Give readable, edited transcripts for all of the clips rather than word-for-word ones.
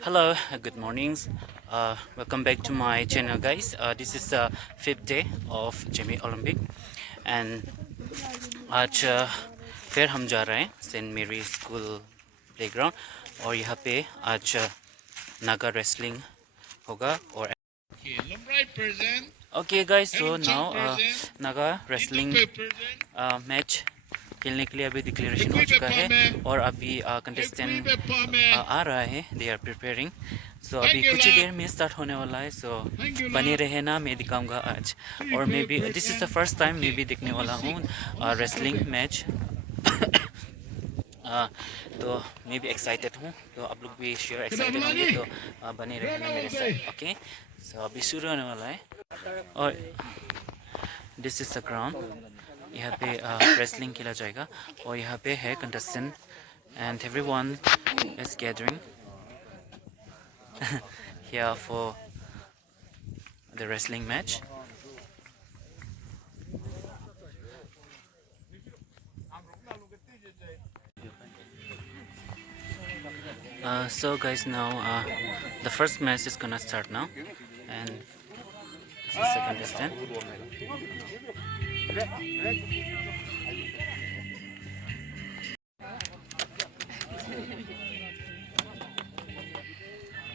Hello, good mornings. Welcome back to my channel, guys. This is the fifth day of Zeme Olympic, and आज फिर हम जा रहे हैं सेंट मेरी स्कूल प्लेग्राउंड और यहाँ पे आज नागा रेसलिंग होगा और okay guys so now Naga wrestling match खेलने के लिए अभी डिक्लेरेशन हो चुका है और अभी कंटेस्टेंट आ रहा है दे आर प्रिपेयरिंग सो अभी कुछ ही देर में स्टार्ट होने वाला है सो बने रहे ना मैं दिखाऊंगा आज और may be this is the first time मैं भी देखने वाला हूँ रेसलिंग मैच तो मैं भी एक्साइटेड हूँ तो आप लोग भी श्योर एक्साइटेड होंगे तो बने रहना मेरे साथ ओके सो अभी शुरू होने वाला है और दिस इज़ द ग्राउंड यहाँ पे रेसलिंग खेला जाएगा और यहाँ पे है contestant and everyone is gathering here for the wrestling match. So guys, now the first match is gonna start now, and this is the contestant.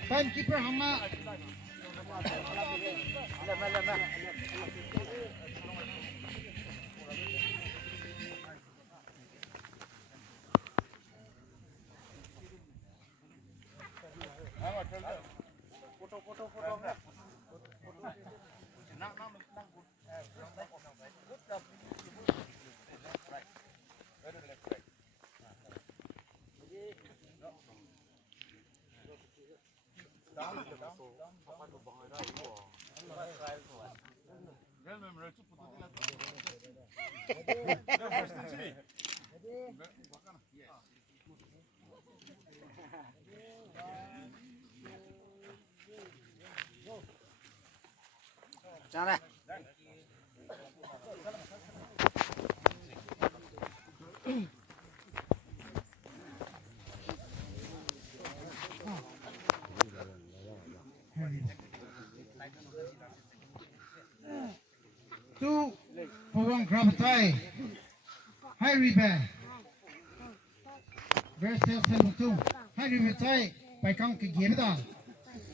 Timekeeper Hama. Two for one crab tie. Hi Ribe. Versus hello two. Hi Ribe tie. Pai kang ke game da.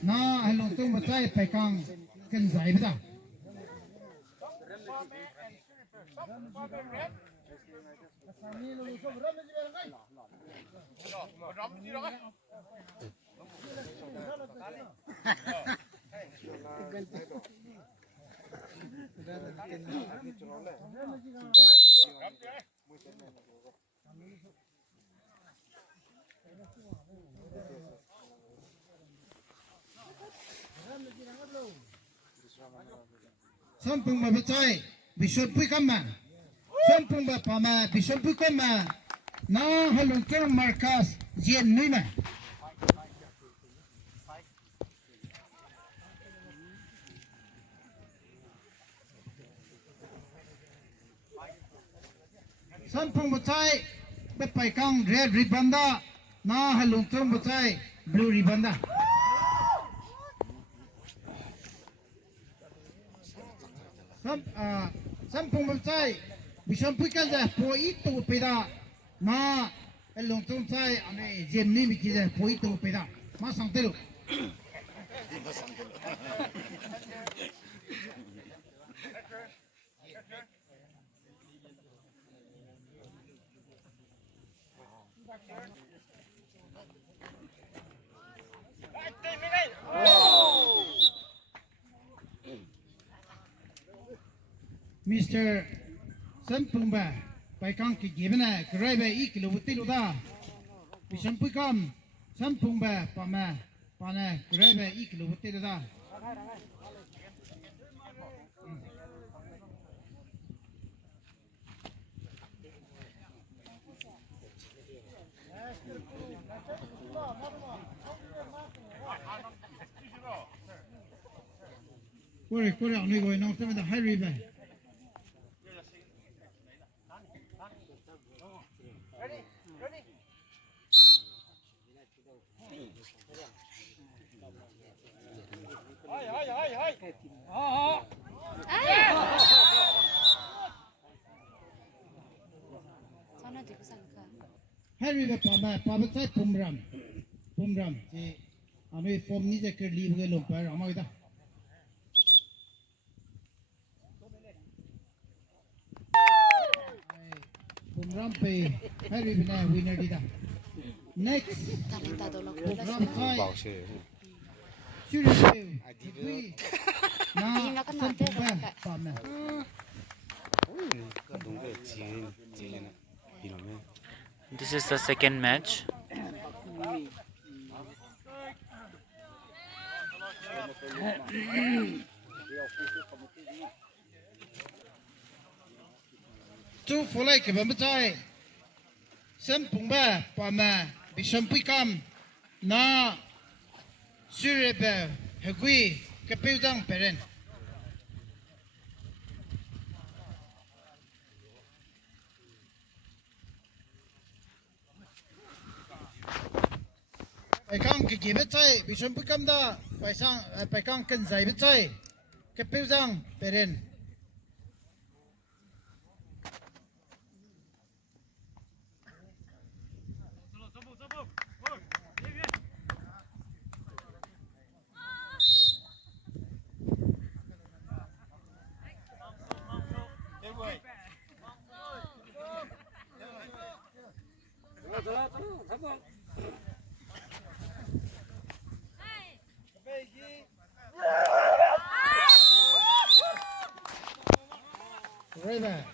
Na hello two ma tie pai kang ken zai da. Sampung ma bacai bishop pui kama. Sampung ba pama bishop pui kama. Na hello two markas jen ni ma. Sampung bacai bepai kang red ribbon da. Na hello two bacai blue ribbon da. Sampung bacai bishop pui kan po itu peda. Na hello two bacai ame jen ni mi kida po itu peda. Ma sang telu. Mr. Sampungba, by Kanki Givena, Grave Equal with Tiluda. Bishampukam, Sampungba, Pama, Pana, Grave Equal with Tiluda. Kore, only going on to the high river. ให้รีบปามาใช้ปุ่มรำที่อันนี้ปุ่มนี้จะเกิดรีบเกิดลงไปหรือไม่ได้ปุ่มรำไปให้รีบนะวินเนอร์ดีด้า next ปุ่มรำใช้ชื่อเรื่องน่าสนใจปามา This is the second match. Chú phụ lấy cái bấm trái xem phùng ba bà mà bị sâm bụi cam na sure bè hệ quy cái biểu tượng bè lên bài căng cái gì bê trái bị sâm bụi cam đó bài căng cần giải bê trái cái biểu tượng bè lên Right back.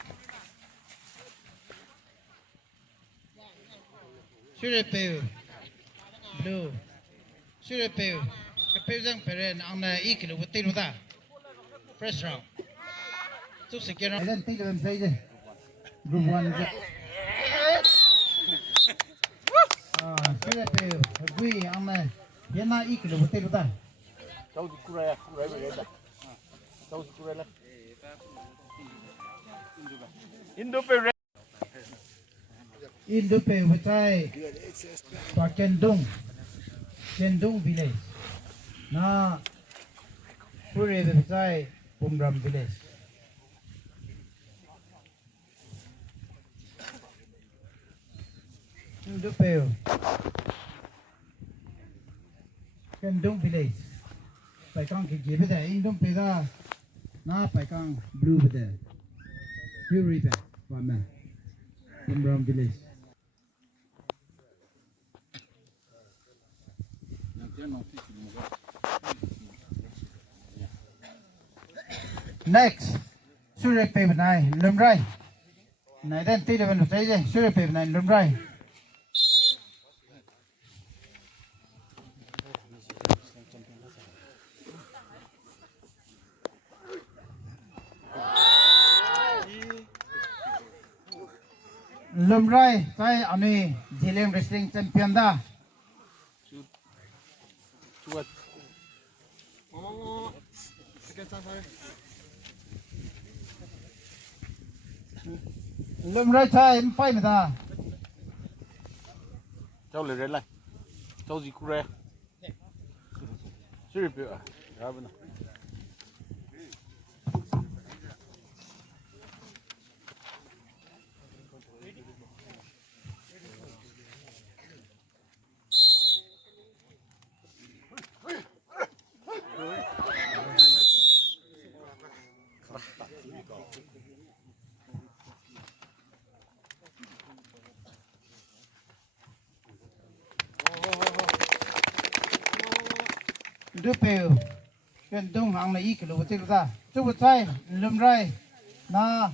Sure blue. Sure cái biểu tượng bè lên anh này ít cái lúc tiền đó fresh round. Chú sẽ kia lên tí lên play đi. Group 1 sure quy anh này hiện nay ít cái lúc tiền đó. Cháu đi cure về đây. Cháu đi cure lên. Indupe với trái và Kendung village na Kuheube với trái Pumram village Indupe Kendung village phải con cái gì bây giờ Indupe ra na phải con blue bây giờ Kuheube và mẹ Pumram village next Surepe bên này lùm rai này đến tí là mình thấy gì Surepe bên này lùm rai lùm rai cái anh ấy Zeme wrestling champion đó lùm rai sai em phải mà ta Cháu lấy lên này. Cháu gì cure. Sure bè. Ra bên này. Dupe Kendung hàng này ít cái lúc tiền đó chú bút sai lùm rai na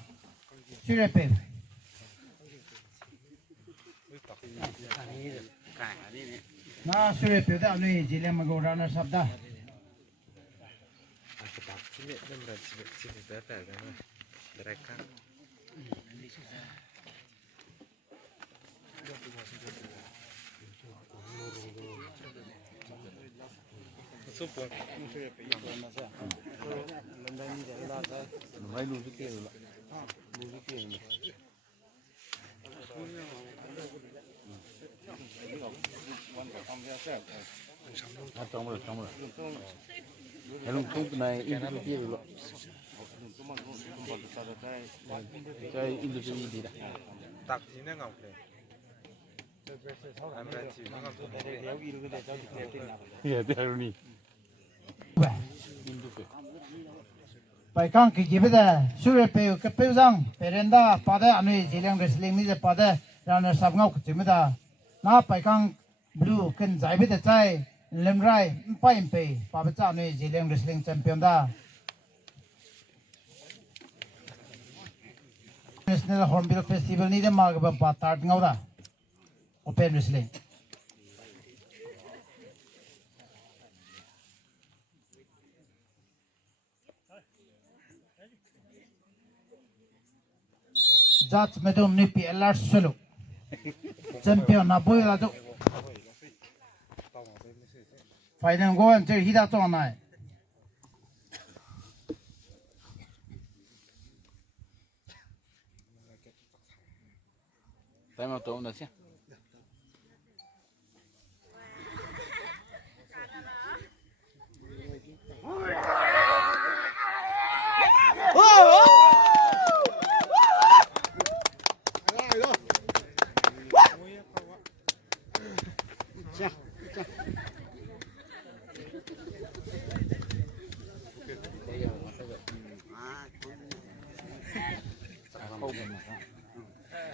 Surepe na Surepe đó anh ấy Zeme mà gọi ra nó sắp đó Super. Mấy luôn cái tiền rồi. Luôn cái tiền này. 정말. 해롱 통분에 인도 뛰어로. 저 인도 뛰이디라. 딱 진행하고 그래. 예, 대로니. 인도 배. bài căng cái gì bây giờ sure pay cái pay rằng perenda pada anu jilang wrestling ni pada rana sab ngau cái gì đó na bài căng blue kan zai bây giờ chai lem rai pai pay pa ba cha anu jilang wrestling champion da national hornbill festival ni de mag ba pa tat ngau da open wrestling Judge medon nipi alert solo. Champion na boy la jo. Final go and hida to nai. Time out on this.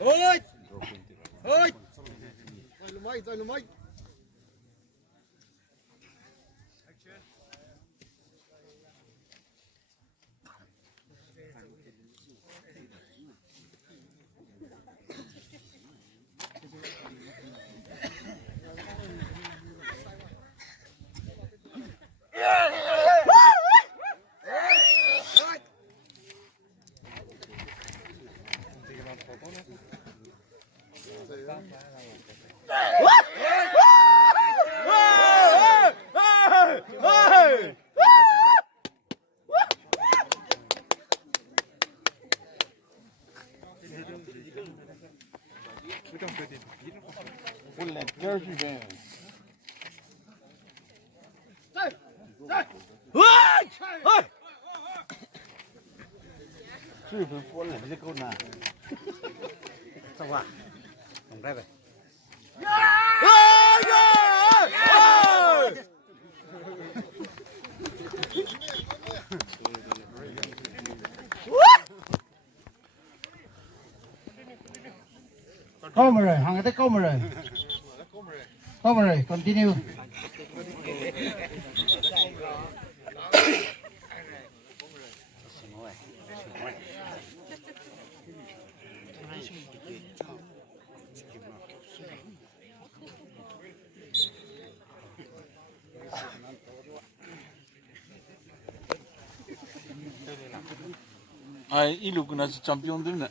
Ôi! Ôi! Rồi lùm mày. Chưa phải phun lại cái con nào. Xong rồi. Không đây vậy. Câu mà rồi, hàng cái câu mà rồi. Câu mà rồi, continue. 아, 이루고 나서 챔피언 되네.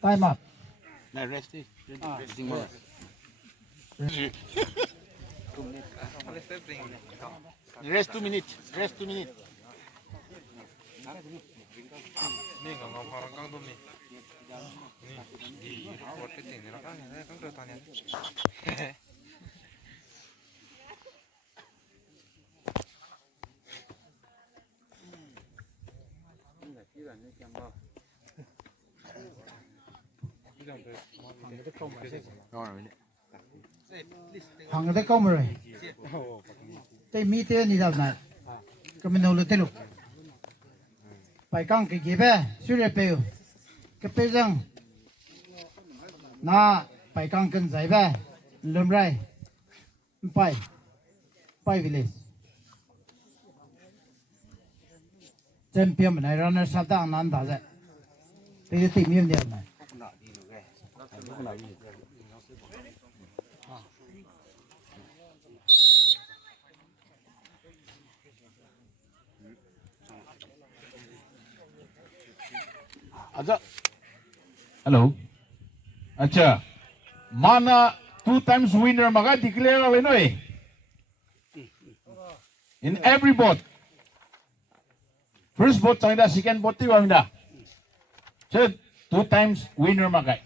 Time up. 나 레스트. resting more. Rest 2 minutes. Rest 2 minutes. Ni nggak ngomong orang kang tuh nih. Nih, di report itu nih kan saya kan udah tanya. Hàng cái câu mà rồi. Tây mi tây ni đâu này. Cái mình nấu tây lục. Bài căng cái gì vậy? Sure pay. Cái pay rằng na bài căng cần giải vậy. Lầm rai. Pai village. Champion này runner up đang nán đá vậy. Bây giờ tìm em đi này. 아자. Hello. अच्छा. Mana 2 times winner maka declare away no eh. In every boat. First boat tangda, second boat ti wangda. So 2 times winner Magay.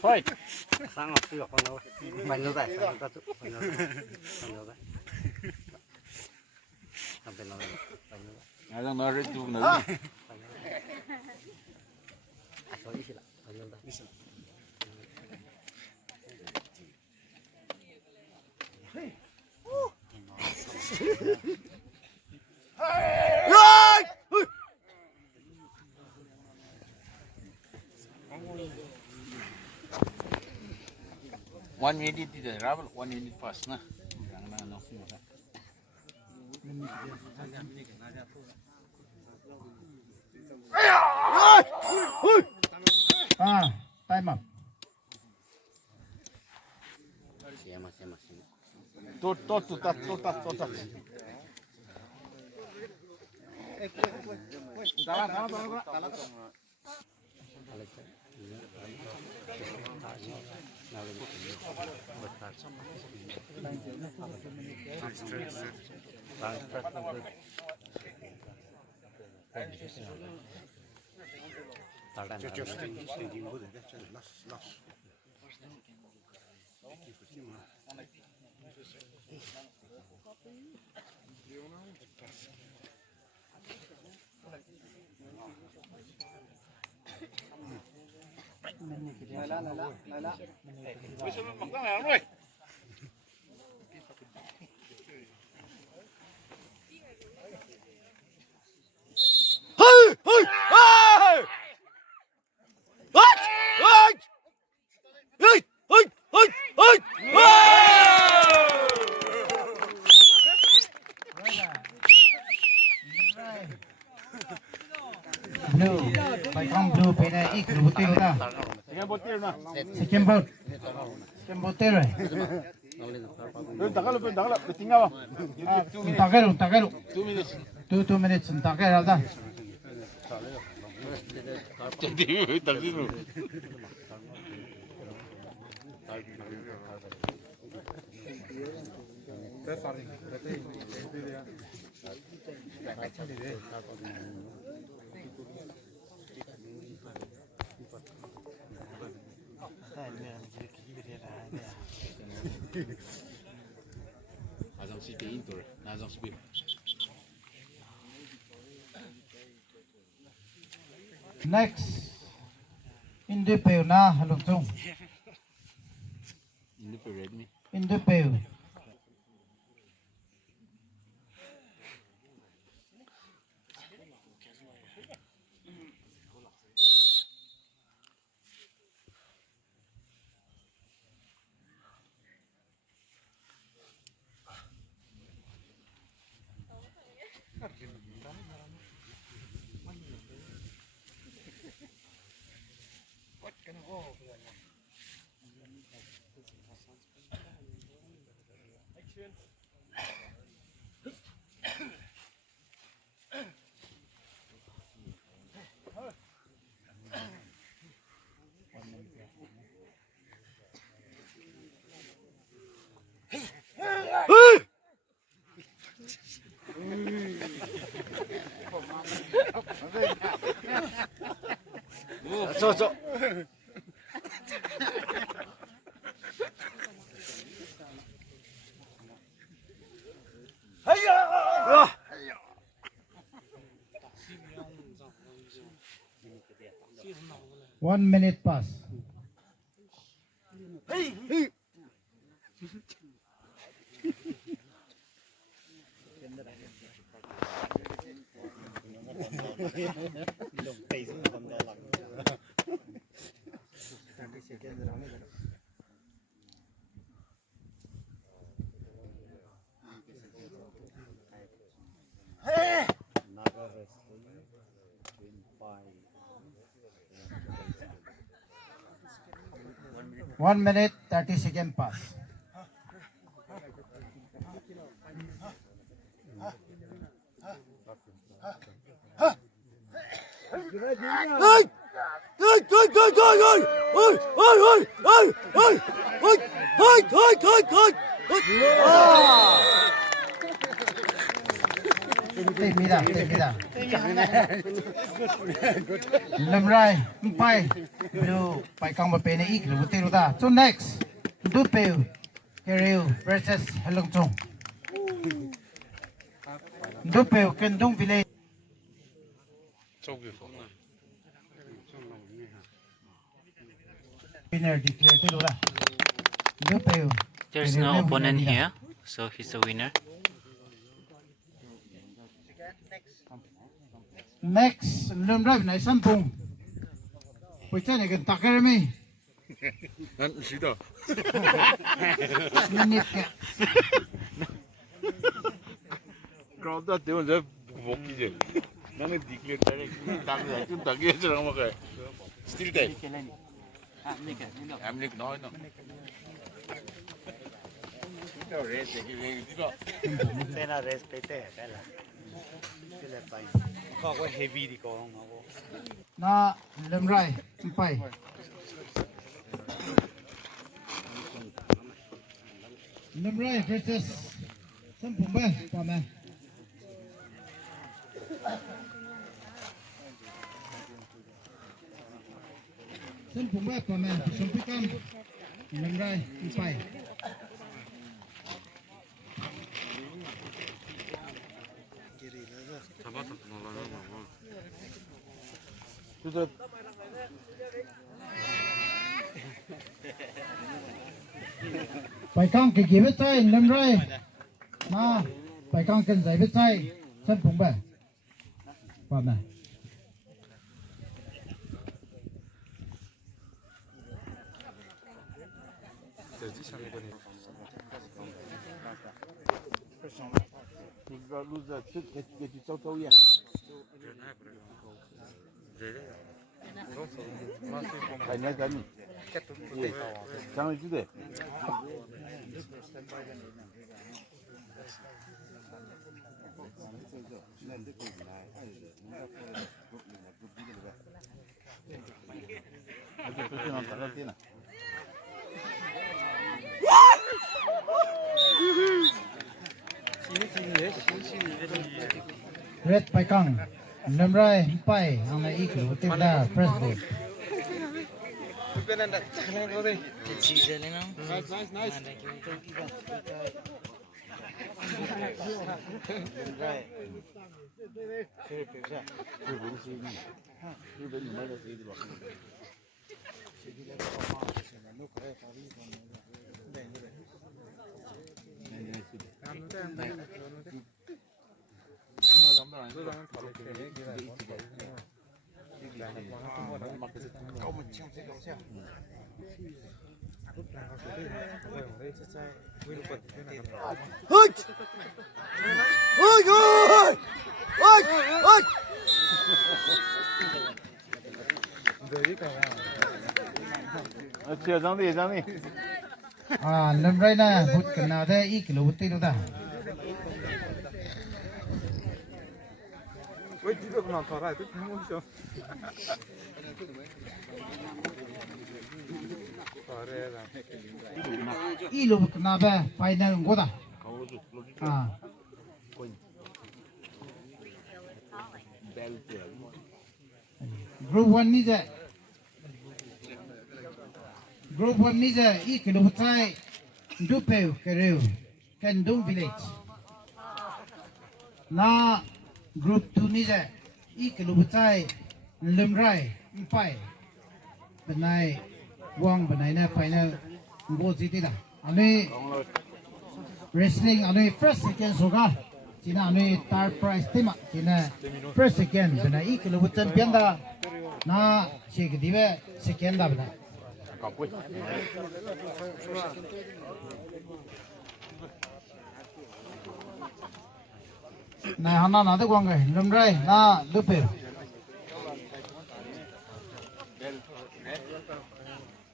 Fight. Sang ngọc chưa con đâu. Bánh nó vậy, sang ta chụp bánh nó vậy. Làm bên nó vậy, bánh nó vậy. I don't know how to know. Số ít là bánh nó vậy. One minute the travel, 1 minute fast na. Time up. Xem. Tot. Blue. By come blue pena ikut butir ta. Second botir na. Second boat. Second butir. Takalo, tinggal. Takero. 2 minutes. 2 minutes takero ta. Jadi dulu. Azam si inter, nazam speed. Next. Indi peu na halong chung. Ini period ni. Indi peu. So. 1 minute pass. 1 minute 30 second pass. Take me down. Lâm rai, bay, blue, bay cong bờ bên này, lưu tiêu ta. So next, du pêu, Kuheube versus Halong Chung. Du pêu, Kendung village. Winner declared to Lula. Du pêu. There's no opponent here, so he's the winner. Next, Lâm rai này sắm pung. Bây giờ này cần tắc cái mi. 난 싫어. Minute kẹ. 그러다 되면 저 먹기지. 나는 디클레어 잘해. 나는 좀 당겨 저 먹어. 스틸 돼. 아무리 nói nó. Cái race cái gì đó. Đây là race pete, đây là. Đây là bay. Có heavy đi con nó. Na Lâm rai, bay. Lâm rai versus sắm pung ba, pa ma. Sắm pung ba pa ma, sắm pikam. Lâm rai, bay. 그래서 Bài cong cái gì biết tay Lâm rai. Na, bài cong cần giải biết tay, sắm pung ba. Pa ma. 누가 루자 그 저쪽이야. 아니야 아니. 장을 주대. Red bài cong. Lâm rai, bay, ang na iklo, tiêu da, press board. 장님. À, Lâm rai na, hút cái nào thế, ít kilo hút tiêu ta. 왜 뒤로 그만 돌아? 또 해보시오. Ít kilo hút nào về, phải nào ngô ta. À. Group 1 ni je. Group 1 ni je, ít kilo hút sai. Du pêu, Kuheube, Kendung village. Na Group 2 ni je, ít kilo hút sai. Lâm rai, phải. Bên này, Wang bên này nè, phải nào ngô gì thế nào. Anh wrestling, anh first second soga. China ni tar price tema China first second bena ikilo bu champion da na chek dibe second da bela na hana na de gwang ngai lum rai na lupe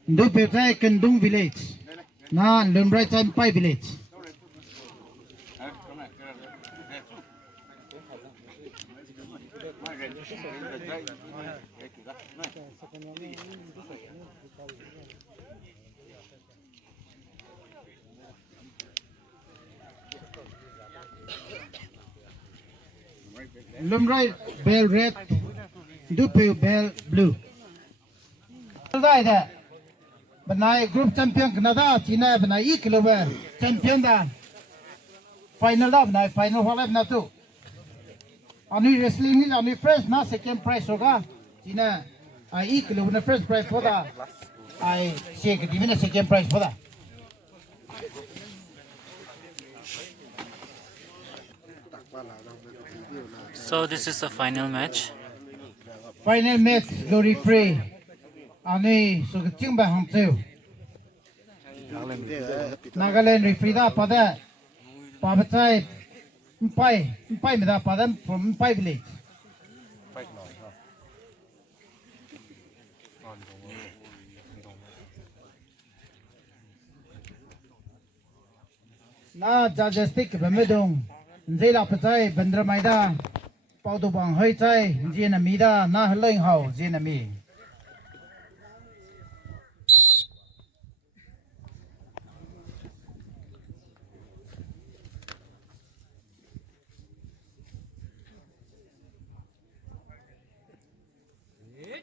lupe sai Kendung village na lum rai sai Pai village Lumrai bell red, Dupe bell blue. Right, Benai group champion Canada, China, Benai Kilover, champion da. Final up, na final half na too. Only wrestling is only first, not second prize, Soga. China, I equal the first prize for that. I shake it, even a second prize for that. So this is the final match. Final match, glory free. Ani so ching ba hang teu. Nagaland referee da pada pa bachai mpai me da pada from mpai village. Na jajastik bemedong nzela bachai bandra maida pau do bang hoi chai jena mida na leng hau jena mi. Yeah.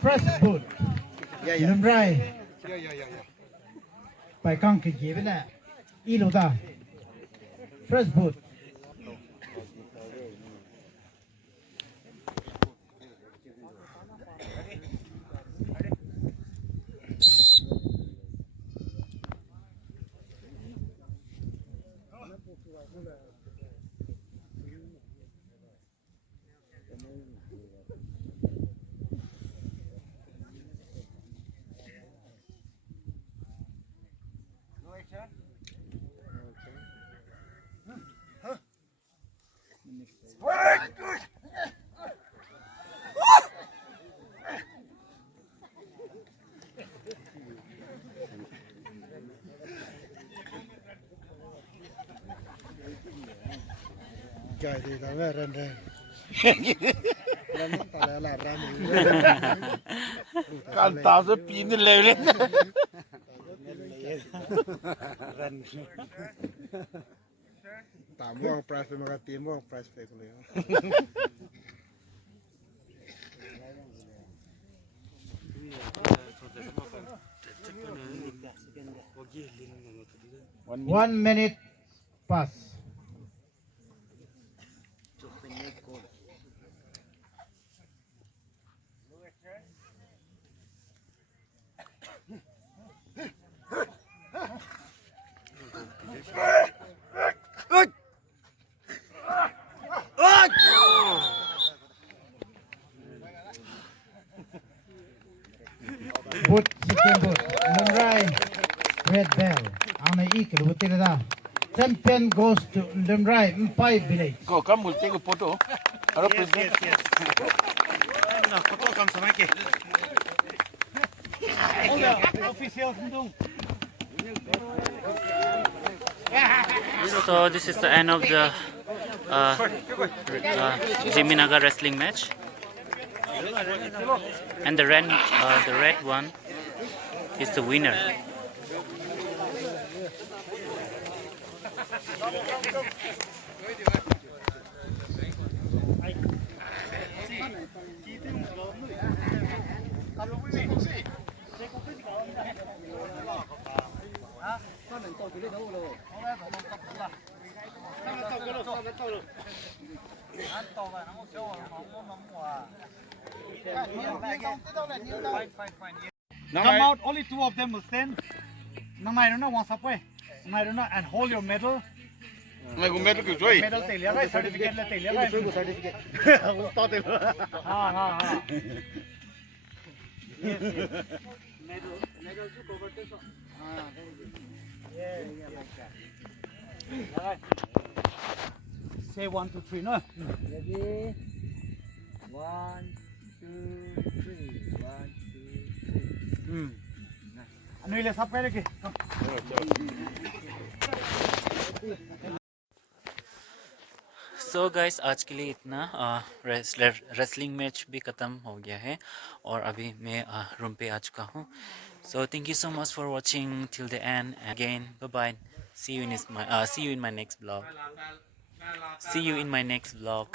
Press boot. Lum rai. Pai kang ke je bena. Ilo da. Press boot. Trời thì tao nghe rần rần. Rần tao là ra mình. Can tao sẽ pin lên lên. Rần. Tao mua price mà cái tiền mua price phải rồi. One minute pass. Boot, second boot. Lumrai, red bell. Ana equal, what did that? Champion goes to Lumrai, Mpai village. Go, come, we'll take a photo. Hello, President. Yes. No, photo comes from aquí. Official So this is the end of the Zeme Naga wrestling match, and the red one is the winner. Come out, only two of them will stand. Ngame no one supply. Ngame no and hold your medal. Ngay cũng medal kiểu chơi. Medal tay liya certificate la tay liya. Certificate. Start it. Ha. Yes. Medal to cover this. Yeah, like that. Alright. Say 1, 2, 3, no? Ready? 1, 2, 3. 1, 2, 3. Ano yung lasap kayo lagi? So guys आज के लिए इतना wrestling match भी ख़त्म हो गया है और अभी मैं रूम पे आ चुका हूँ. So thank you so much for watching till the end. Again bye bye. See you in my next vlog.